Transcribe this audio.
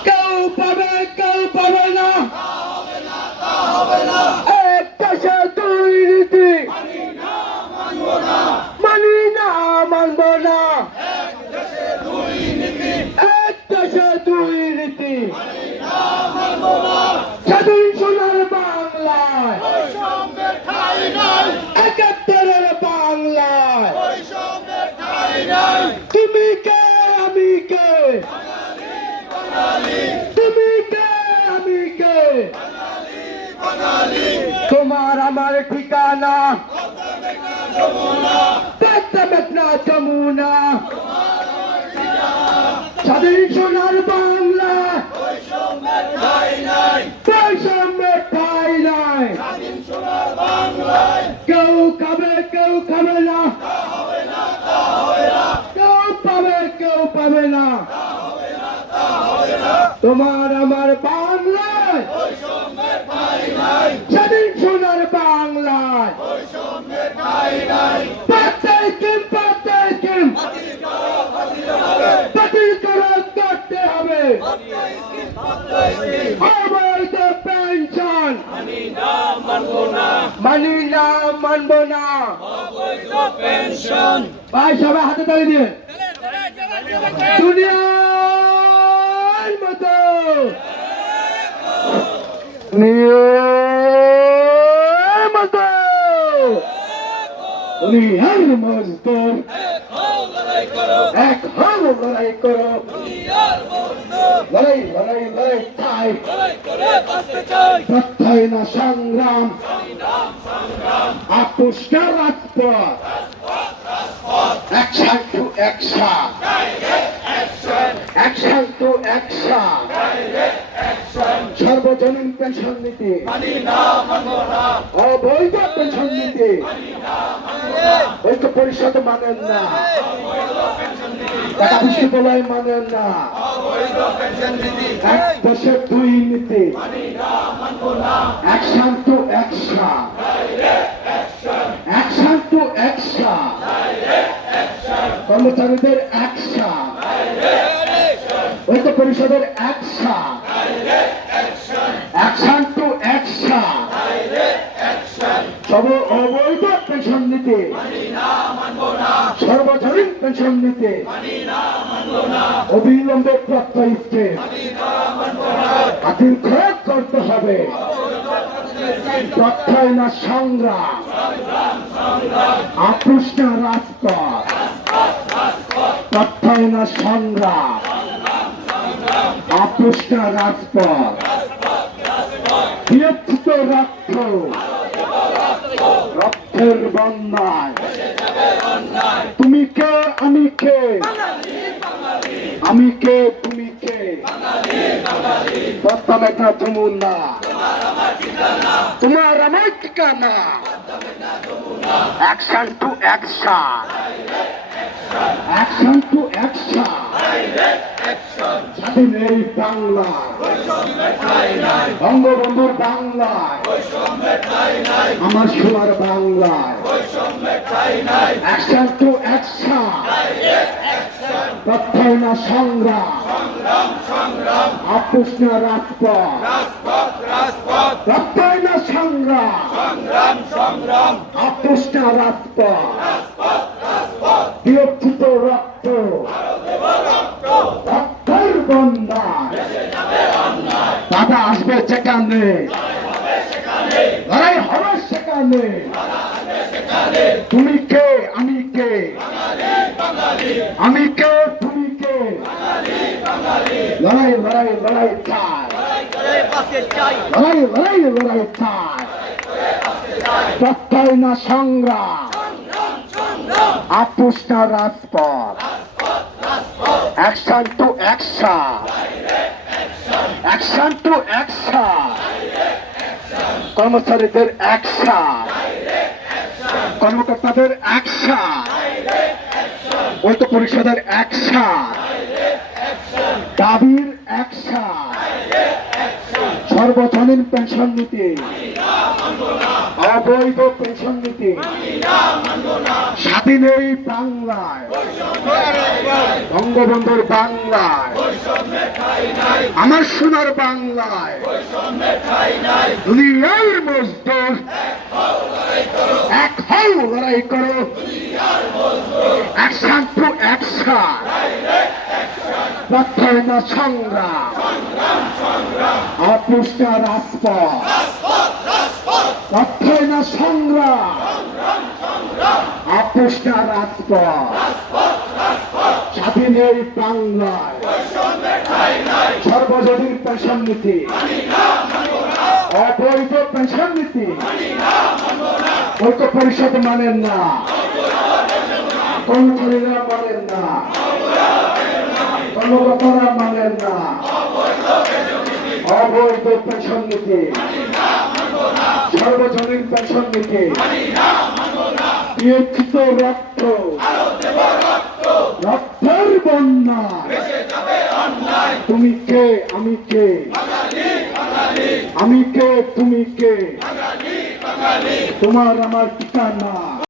কেউ পাবে না এক দেশে দুর্নীতি মানি না মানব না এক দেশে দুর্নীতি স্বাধীন সোনার বাংলায় একাত্তরের বাংলায় তুমি কে আমি কে তুমি কে আমি কে তোমার আমার ঠিকানা মেঘনা যমুনা স্বাধীন সোনার বাংলা বৈষম্যের ঠাঁই নাই কেউ খাবে না কেউ পাবে না তোমার আমার বাংলায় স্বাধীন সোনার বাংলায় বাতিল করতে হবে অবৈধ পেনশন মানি না মানব না ভাই সবাই হাতে তালি দিয়ে দুনিয়ার মতো দুনিয়ার মজদুর এক হও লড়াই করো লড়াই চাই প্রত্যয় না সংগ্রাম আপুষ্ট রাজপথ action to action action to action সর্বজনীন পেনশন নীতি অবৈধ পেনশন নীতি ঐক্য পরিষদ মানেন না ঢাকা বিশ্ববিদ্যালয় মানেন না এক দেশে দুই নীতি action to action action to action কর্মচারীদের অ্যাকশন ঐক্য পরিষদের অ্যাকশন অ্যাকশন টু অ্যাকশন সব অবৈধ পেনশন নীতি সর্বজনীন পেনশন নীতি অবিলম্বে প্রত্যয় বাতিল করতে হবে প্রত্যয় না সংগ্রাম আপোষ না রাজপথ প্রত্যয় না সংগ্রাম আপোষ না রাজপথ বিরক্ষিত রক্তের বন্যায় তুমি কে আমি কে আমি কে তুমি কে মেঘনা যমুনা তোমার আমার ঠিকানা action to action action to action স্বাধীন এই বাংলা বঙ্গবন্ধুর বাংলায় আমার সোনার বাংলায় অ্যাকশন টু অ্যাকশন প্রত্যয় না সংগ্রাম আপোষ না রাজপথ প্রত্যয় না সংগ্রাম আপোষ না রাজপথ বিরক্ষিত রক্তের বন্যায় বাধা আসবে যেখানে লড়াই হবে সেখানে তুমি কে আমি কে আমি কে তুমি কে লড়াই চাই লড়াই চাই প্রত্যয় না সংগ্রাম আপোষ না রাজপথ action to action action to action কর্মচারীদের অ্যাকশন কর্মকর্তাদের অ্যাকশন ঐক্য পরিষদের অ্যাকশন দাবির অ্যাকশন সর্বজনীন পেনশন নীতি, অবৈধ পেনশন নীতি, স্বাধীন এই বাংলায়, বঙ্গবন্ধুর বাংলায়, আমার সোনার বাংলায়, দুনিয়ার মজদুর এক হও লড়াই করো, অ্যাকশন টু অ্যাকশন, রক্ষায় না সংগ্রাম, অপুষ্টা রাজপথ, রক্ষায় না সংগ্রাম, অপুষ্টা রাজপথ, স্বাধীন এই বাংলায়, সর্বজনীন পেনশন নীতি, অবৈধ পেনশন নীতি, ঐক্য পরিষদ মানেন না, কর্মচারীরা মানেন না, কর্মকর্তারা মানেন না, অবৈধ পেনশন নীতি, সর্বজনীন পেনশন নীতি, বিয়েক্ষিত রক্ত, রক্তের বন্যা, তুমি কে আমি কে, আমি কে তুমি কে, তোমার আমার ঠিকানা।